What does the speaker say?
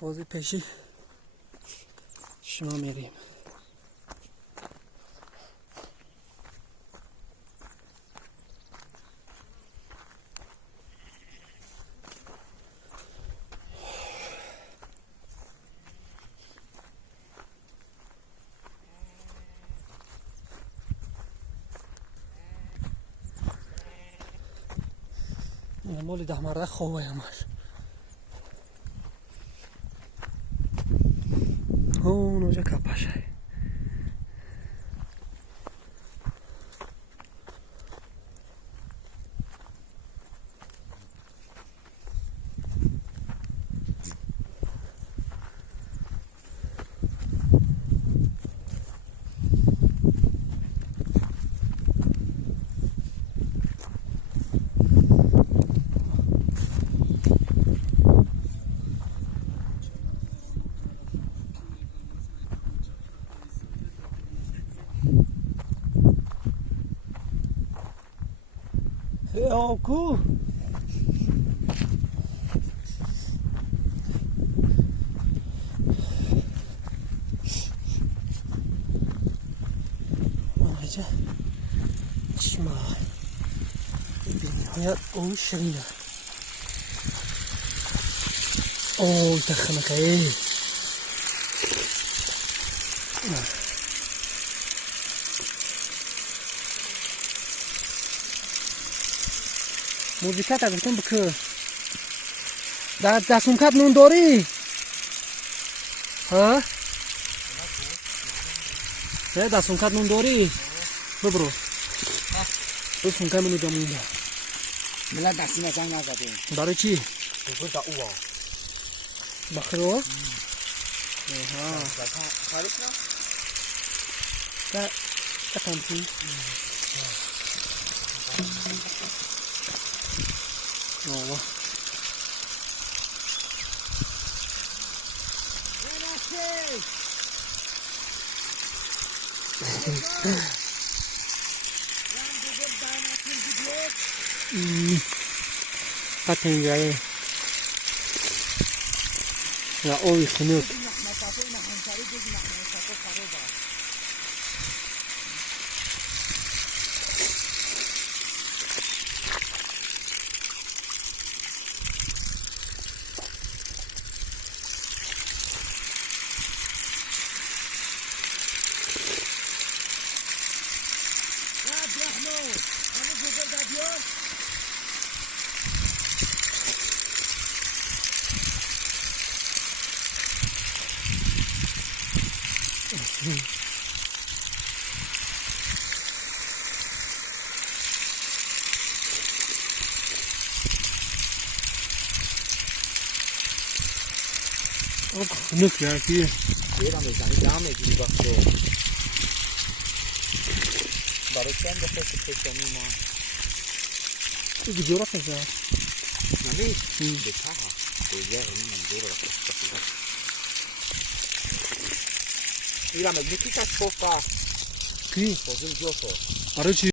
بازی پیشی شما میریم. مالی ده مرده خوبه همش. اون اونجا کپشه. آکو آنجا چشمه بینهایت او شرینه اوه تخنکه ای موزیکت از بکن بکن دستونکت نون داری؟ ها؟ نه دستونکت نون داری؟ ببرو دستونکت منو جامونده ملا دستی نزنگ نزدیم برای چی؟ بگو دا اوه بخرو؟ ها خارج نه؟ تکم چی؟ آوه قطع اینجایی یا اوی خنوک خنوک یا کیه بیرم بزنی دم میگیری وقتو برای چند دفعه پشتمی ما دیگه جورت نزد نمیست به تاها دیگه همین جورت بیرم میگی کش پفا کی؟ بازم جوفو برای چی؟